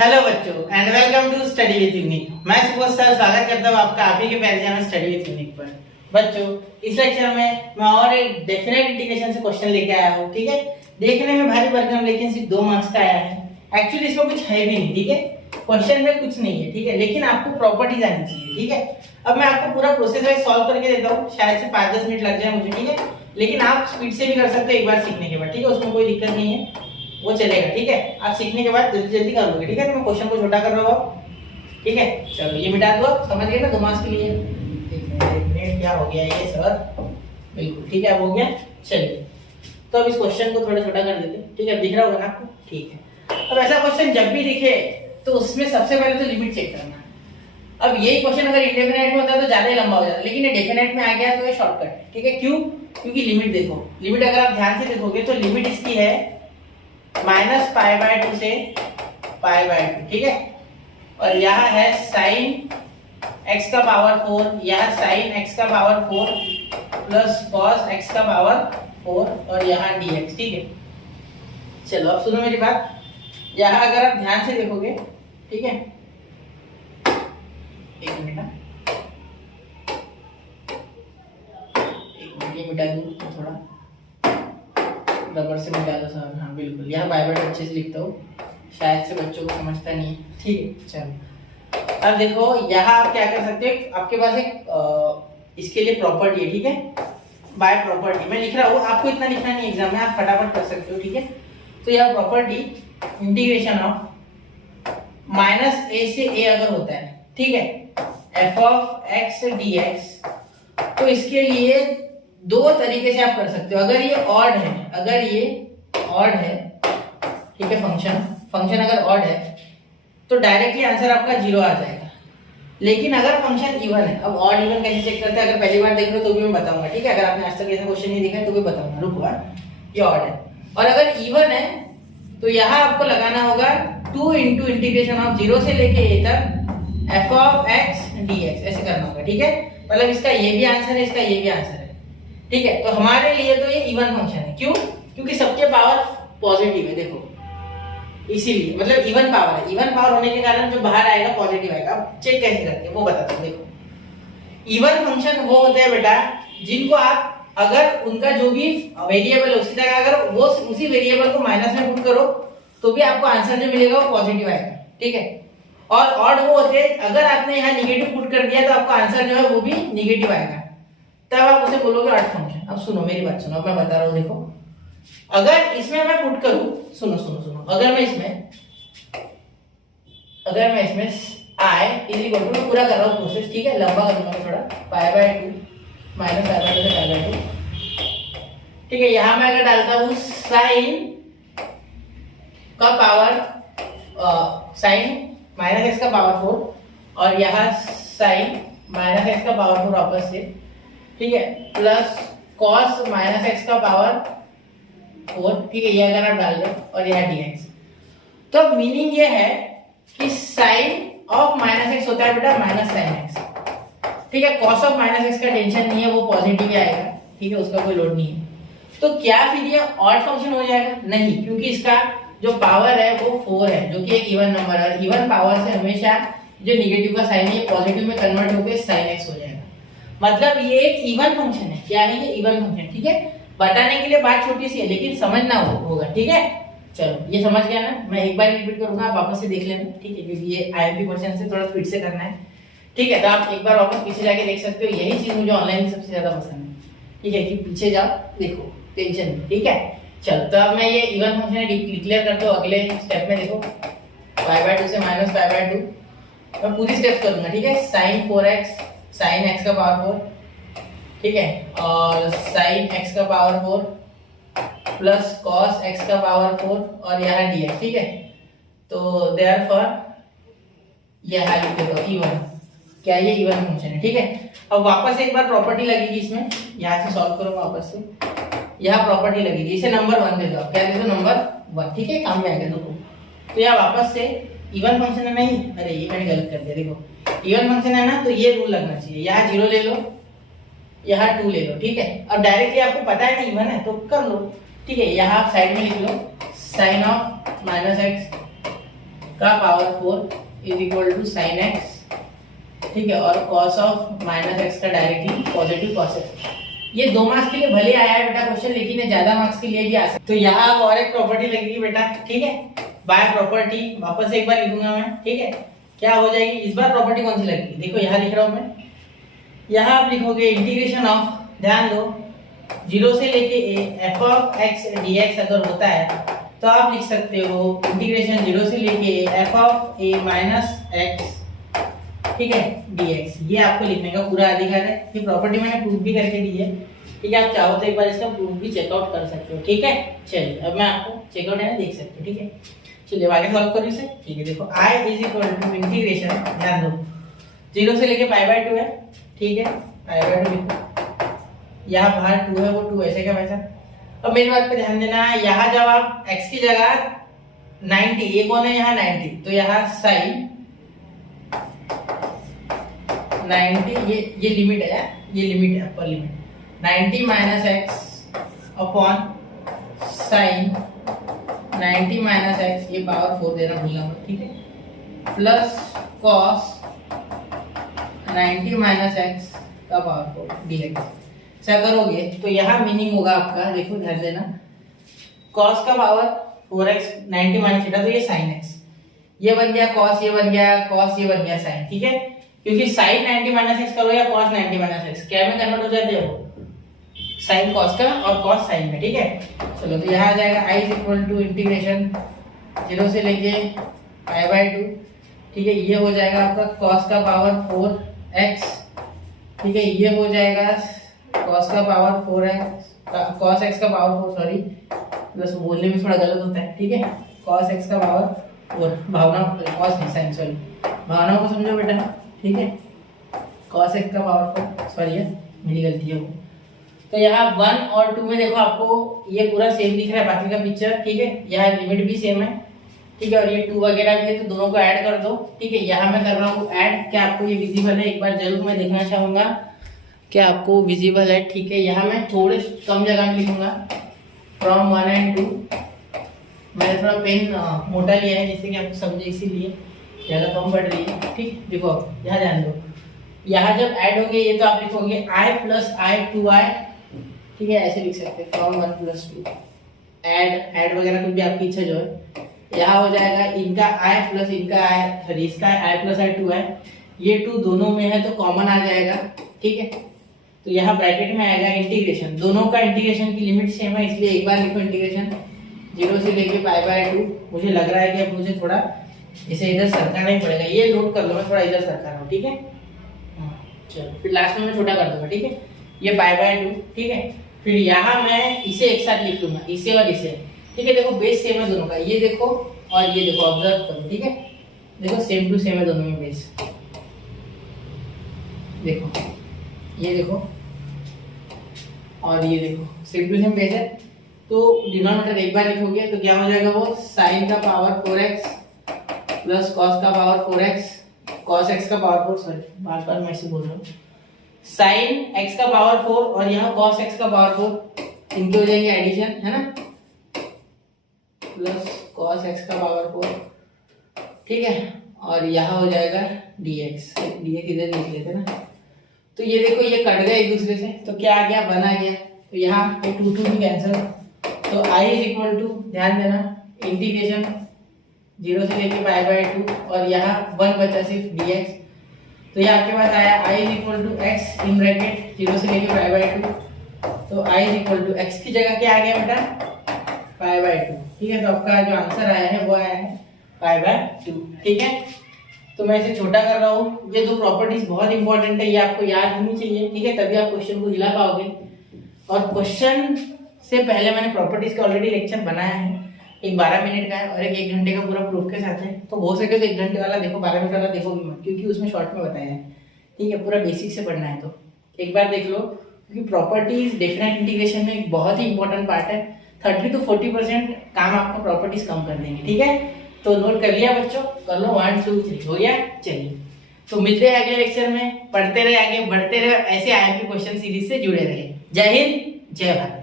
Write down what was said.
Hello बच्चों and welcome to study with Unique. मैं Subodh sir स्वागत करता हूँ आपका आप ही के प्यारे चैनल स्टडी विद यूनिक पर। बच्चों इस लेक्चर में मैं और एक डेफिनेट इंटीग्रेशन से क्वेश्चन लेके आया हूँ। ठीक है, देखने में भारी भरकम लेकिन सिर्फ 2 मार्क्स का आया है। एक्चुअली इसमें कुछ है भी नहीं। ठीक है, क्वेश्चन में कुछ नहीं है। ठीक है, लेकिन आपको प्रॉपर्टीज आनी चाहिए। ठीक है, अब मैं आपको पूरा प्रोसेस वाइज सॉल्व करके देता हूँ। शायद से 5-10 मिनट लग जाए मुझे। ठीक है, लेकिन आप स्पीड से भी कर सकते हो एक बार सीखने के बाद। ठीक है, उसमें कोई दिक्कत नहीं है, वो चलेगा। ठीक है, आप सीखने के बाद जल्दी जल्दी कर लोगे। ठीक है, तो मैं क्वेश्चन को छोटा कर रहा हूँ। ठीक है, चलो ये मिटा दो, समझ गए ना 2 मार्क्स के लिए। एक मिनट क्या हो गया ये सर, बिल्कुल ठीक है, अब हो गया। चलिए तो अब इस क्वेश्चन को थोड़ा छोटा कर देते हैं। ठीक है, दिख रहा होगा ना आपको। ठीक है, अब ऐसा क्वेश्चन जब भी दिखे तो उसमें सबसे पहले तो लिमिट चेक करना है। अब यही क्वेश्चन अगर इंडेफिनाइट में होता तो ज्यादा ही लंबा हो जाता, लेकिन ये डेफिनाइट में आ गया तो ये शॉर्टकट है। ठीक है, क्यों? क्योंकि लिमिट देखो, लिमिट अगर आप ध्यान से देखोगे तो लिमिट इसकी है -π/2 से π/2। ठीक है, और यहाँ है sin x का पावर 4, यहाँ sin x का पावर 4 प्लस cos x का पावर 4 और यहाँ dx। ठीक है, चलो अब सुनो मेरी बात। यहाँ अगर आप ध्यान से देखोगे, ठीक है, एक मिनट ये मिटा दूँ थोड़ा, रबर से मिटा दो सर। हाँ बिल्कुल, यहाँ बाइबल अच्छे से लिखता हूँ, शायद से बच्चों को समझता नहीं है। ठीक है, चलो अब देखो यहाँ आप क्या कर सकते हो। आपके पास एक इसके लिए प्रॉपर्टी है। ठीक है, बाय प्रॉपर्टी मैं लिख रहा हूँ, आपको इतना लिखना नहीं एग्जाम में, आप फटाफट कर सकते हो। ठीक है, तो यह प्रॉपर्टी इंटीग्रेशन ऑफ -a से a अगर होता है, ठीक है, f(x) dx, तो इसके लिए 2 तरीके से आप कर सकते हो। अगर ये ऑड है, अगर ये ऑड है, ठीक है, फंक्शन अगर ऑड है तो डायरेक्टली आंसर आपका 0 आ जाएगा। लेकिन अगर फंक्शन इवन है, अब ऑड इवन कैसे चेक करते हैं, अगर पहली बार देख रहे हो तो भी मैं बताऊंगा। ठीक है, अगर आपने आज तक ऐसा क्वेश्चन नहीं देखा है तो भी बताऊंगा, रुको ये ऑड है। और अगर इवन है तो यहाँ आपको लगाना होगा 2 इंटू इंटीग्रेशन ऑफ 0 से लेके a तक f(x) dx, ऐसे करना होगा। ठीक है, मतलब इसका ये भी आंसर है, इसका ये भी आंसर है। ठीक है, तो हमारे लिए तो ये इवन फंक्शन है। क्यों? क्योंकि सबके पावर पॉजिटिव है। देखो इसीलिए, मतलब इवन पावर है। इवन पावर होने के कारण जो बाहर आएगा पॉजिटिव आएगा। अब चेक कैसे करते हैं वो बताता हूँ। देखो इवन फंक्शन वो होते हैं बेटा जिनको आप अगर उनका जो भी वेरिएबल है उसकी जगह अगर वो उसी वेरिएबल को माइनस में पुट करो तो भी आपको आंसर जो मिलेगा वो पॉजिटिव आएगा। ठीक है, और ऑड वो होते हैं अगर आपने यहाँ निगेटिव पुट कर दिया तो आपका आंसर जो है वो भी निगेटिव आएगा, तब आप उसे बोलोगे ऑड फंक्शन। अब सुनो मेरी बात सुनो, अब मैं बता रहा हूँ। देखो अगर इसमें मैं पुट करूं, सुनो सुनो सुनो, अगर मैं इसमें i इक्वल टू, पूरा कर रहा हूँ प्रोसेस। ठीक है, लंबा करूंगा थोड़ा, π/2 -π/2 से π/2। ठीक है, यहाँ मैं अगर डालता हूँ sin का पावर sin -x का पावर 4 और यहाँ sin -x का पावर 4 वापस से, ठीक है, प्लस cos -x का पावर 4। ठीक है, ये अगर आप डाल दो और यहाँ dx, तो मीनिंग ये है कि sin ऑफ -x होता है बेटा -sin x। ठीक है, cos ऑफ -x का टेंशन नहीं है, वो पॉजिटिव ही आएगा। ठीक है, उसका कोई लोड नहीं है। तो क्या फिर ये ऑड फंक्शन हो जाएगा? नहीं, क्योंकि इसका जो पावर है वो 4 है, जो कि एक इवन नंबर है। इवन पावर से हमेशा जो निगेटिव का साइन है पॉजिटिव में कन्वर्ट होकर sin x हो जाएगा। मतलब ये एक इवन फंक्शन है। क्या है ये? Even function. ठीक है, बताने के लिए बात छोटी सी है लेकिन समझना होगा। ठीक है, चलो ये समझ गया ना। मैं एक बार रिपीट करूंगा, आप वापस से देख लेना। ठीक है, क्योंकि ये आईएमपी क्वेश्चन से थोड़ा स्पीड से करना है। ठीक है, तो आप एक बार वापस पीछे जाके देख सकते हो। यही चीज मुझे ऑनलाइन में सबसे ज्यादा पसंद है। ठीक है, कि पीछे जाओ देखो, टेंशन नहीं। ठीक है, चलो तो अब मैं ये इवन फंक्शन डिक्लेयर करता हूँ अगले स्टेप में। देखो π/2 से -π/2 मैं पूरी स्टेप करूंगा। ठीक है, sin 4x sin x का पावर 4, ठीक है, और sin x का पावर 4 प्लस cos x का पावर 4 और यहाँ dx। ठीक है, तो देयरफॉर यह लिख दो इवन। क्या ये इवन फंक्शन है? ठीक है, अब वापस एक बार प्रॉपर्टी लगेगी इसमें, यहाँ से सॉल्व करूंगा वापस से। यहाँ प्रॉपर्टी लगेगी, इसे नंबर 1 दे दो। क्या दे दो? नंबर 1। ठीक है, काम में आएगा। देखो तो यहाँ वापस से इवन फंक्शन है नहीं, अरे ये मैंने गलत कर दिया। देखो इवन फंक्शन है ना, तो ये रूल लगना चाहिए। यहाँ 0 ले लो, यहाँ 2 ले लो। ठीक है, अब डायरेक्टली आपको पता है ना इवन है तो कर लो। ठीक है, यहाँ आप साइड में लिख लो sin ऑफ -x का power 4 is equal to sine x, ठीक है, और कॉस ऑफ माइनस एक्स का डायरेक्टली पॉजिटिव कॉस एक्स। ये 2 मार्क्स के लिए भले आया है बेटा क्वेश्चन, लेकिन ये ज्यादा मार्क्स के लिए भी आ सकता है। तो यहाँ और एक प्रॉपर्टी लगेगी बेटा, ठीक है, बाय प्रॉपर्टी वापस एक बार लिखूंगा मैं, ठीक है। क्या हो जाएगी इस बार प्रॉपर्टी कौन सी लगेगी, देखो यहाँ लिख रहा हूँ मैं। यहाँ आप लिखोगे इंटीग्रेशन ऑफ, ध्यान दो, 0 से लेके एफ ऑफ एक्स डीएक्स अगर होता है तो आप लिख सकते हो इंटीग्रेशन 0 से लेके F of A minus x, ठीक है, dx। ये आपको लिखने का पूरा अधिकार है। ये प्रॉपर्टी मैंने प्रूफ भी करके दी है, ठीक है। आप चाहो तो एक बार इसका प्रूफ भी चेकआउट कर सकते हो, ठीक है। चलिए अब मैं आपको चेकआउट है देख सकते हो, ठीक है। चलिए आगे सॉल्व करो इसे, ठीक है। देखो i is equal to integration, ध्यान दो, 0 से लेके π/2 है, ठीक है, π/2 लिखो। यहाँ बाहर 2 है, वो 2 ऐसे का वैसा। अब मेरी बात पे ध्यान देना, यहाँ जब आप x की जगह 90, ये कौन है यहाँ 90, तो यहाँ साइन 90, ये लिमिट है, ये लिमिट है, upper limit 90 minus x upon sine 90 minus x, ये पावर 4 देना भूलना मत, ठीक है, प्लस कॉस 90 माइनस एक्स का पावर 4 dx। ऐसा करोगे तो यहाँ मीनिंग होगा आपका, देखो ध्यान देना, कॉस का पावर 4x 90 माइनस थीटा, तो ये साइन x, ये बन गया कॉस, ये बन गया कॉस, ये बन गया साइन, ठीक है। क्योंकि साइन 90 माइनस एक्स करो या कॉस 90 माइनस एक्स, क्या में कन्वर्ट हो जाते हो, साइन कॉस का और कॉस साइन में, ठीक है। चलो तो यहाँ आ जाएगा i is equal to integration 0 से लेके π/2, ठीक है। ये हो जाएगा आपका कॉस का पावर 4x, ठीक है, ये हो जाएगा कॉस का पावर 4x, कॉस x का पावर 4, सॉरी बस बोलने में थोड़ा गलत होता है, ठीक है, कॉस x का पावर 4, भावना कॉस नहीं साइन, सॉरी, भावनाओं को समझो बेटा, ठीक है, cos x का पावर 4, सॉरी है मेरी गलती है वो। तो यहाँ 1 और 2 में देखो आपको ये पूरा सेम दिख रहा है बाकी का पिक्चर, ठीक है, यहाँ लिमिट भी सेम है, ठीक है, और ये 2 वगैरह भी है, तो दोनों को ऐड कर दो, ठीक है। यहाँ मैं कर रहा हूँ ऐड, क्या आपको ये विजिबल है, एक बार जरूर मैं देखना चाहूंगा क्या आपको विजिबल है, ठीक है। यहाँ मैं थोड़े कम जगह में लिखूंगा, फ्रॉम 1 and 2, मैंने थोड़ा पेन मोटा लिया है जिससे कि आपको समझे, इसीलिए ज़्यादा कम बढ़ रही है, ठीक। देखो यहाँ ध्यान दो, यहाँ जब ऐड होंगे ये तो आप लिखोगे i प्लस i 2i, ठीक है, ऐसे लिख सकते हैं फ्रॉम 1 + 2, ऐड वगैरह कुछ भी आपकी इच्छा जो है। यहाँ हो जाएगा इनका i प्लस इनका i, सॉरी इसका i प्लस i 2i, ये 2 दोनों में है तो कॉमन आ जाएगा, ठीक है। तो यहाँ ब्रैकेट में आएगा इंटीग्रेशन, दोनों का इंटीग्रेशन की लिमिट सेम है, इसलिए एक बार लिखो इंटीग्रेशन 0 से लेके π/2। मुझे लग रहा है कि अब मुझे थोड़ा इसे इधर सरकाना ही पड़ेगा, ये नोट कर लो, मैं थोड़ा इधर सरका रहा हूँ, ठीक है। चलो फिर लास्ट में मैं छोटा कर दूंगा, ठीक है, ये π/2, ठीक है। फिर यहाँ मैं इसे एक साथ लिख लूंगा, इसे और इसे, ठीक है। देखो बेस सेम है दोनों का, ये देखो और ये देखो, ऑब्जर्व करो, ठीक है, देखो सेम टू सेम है दोनों में बेस, देखो ये देखो और ये देखो सेम टू सेम बेस है। तो डिनोमिनेटर एक बार लिखोगे तो क्या हो जाएगा, वो साइन का पावर 4x प्लस कॉस का पावर 4x, कॉस x का पावर 4, सॉरी बार बार मैं ऐसे बोल रहा हूँ, साइन x का पावर 4 और यहाँ कॉस x का पावर 4, इनके हो जाएंगे एडिशन, है ना, प्लस कॉस x का पावर 4, ठीक है, और यहाँ हो जाएगा dx इधर लिख लेते ना। तो ये देखो ये कट गए एक दूसरे से, तो क्या आ गया, 1 आ गया, तो यहाँ ये 2 भी कैंसिल, तो i इज इक्वल टू, ध्यान देना, इंटीग्रेशन 0 से लेके π/2 और यहाँ 1 बचा सिर्फ dx। तो ये आपके पास आया i is equal to x in bracket 0 से लेके π/2, तो i is equal to x की जगह क्या आ गया बेटा, π/2, ठीक है। तो आपका जो आंसर आया है वो आया है π/2, ठीक है। तो मैं इसे छोटा कर रहा हूँ, ये 2 प्रॉपर्टीज बहुत इंपॉर्टेंट है, ये आपको याद होनी चाहिए, ठीक है, तभी आप क्वेश्चन को हिला पाओगे। और क्वेश्चन से पहले मैंने प्रॉपर्टीज का ऑलरेडी लेक्चर बनाया है, एक 12 मिनट का है और एक 1 घंटे का पूरा प्रूफ के साथ है। तो हो सके तो 1 घंटे वाला देखो, 12 मिनट वाला देखो भी मत, क्योंकि उसमें शॉर्ट में बताया है, ठीक है, पूरा बेसिक से पढ़ना है, तो एक बार देख लो, क्योंकि प्रॉपर्टीज डेफिनेट इंटीग्रेशन में एक बहुत ही इंपॉर्टेंट पार्ट है। 30 to 40% काम आपका प्रॉपर्टीज कम कर देंगे, ठीक है। तो नोट कर लिया बच्चों, कर लो 1 2 3, हो गया। चलिए तो मिलते हैं अगले लेक्चर में, पढ़ते रहे, आगे बढ़ते रहे, ऐसे आईएमपी क्वेश्चन सीरीज से जुड़े रहे। जय हिंद, जय भारत।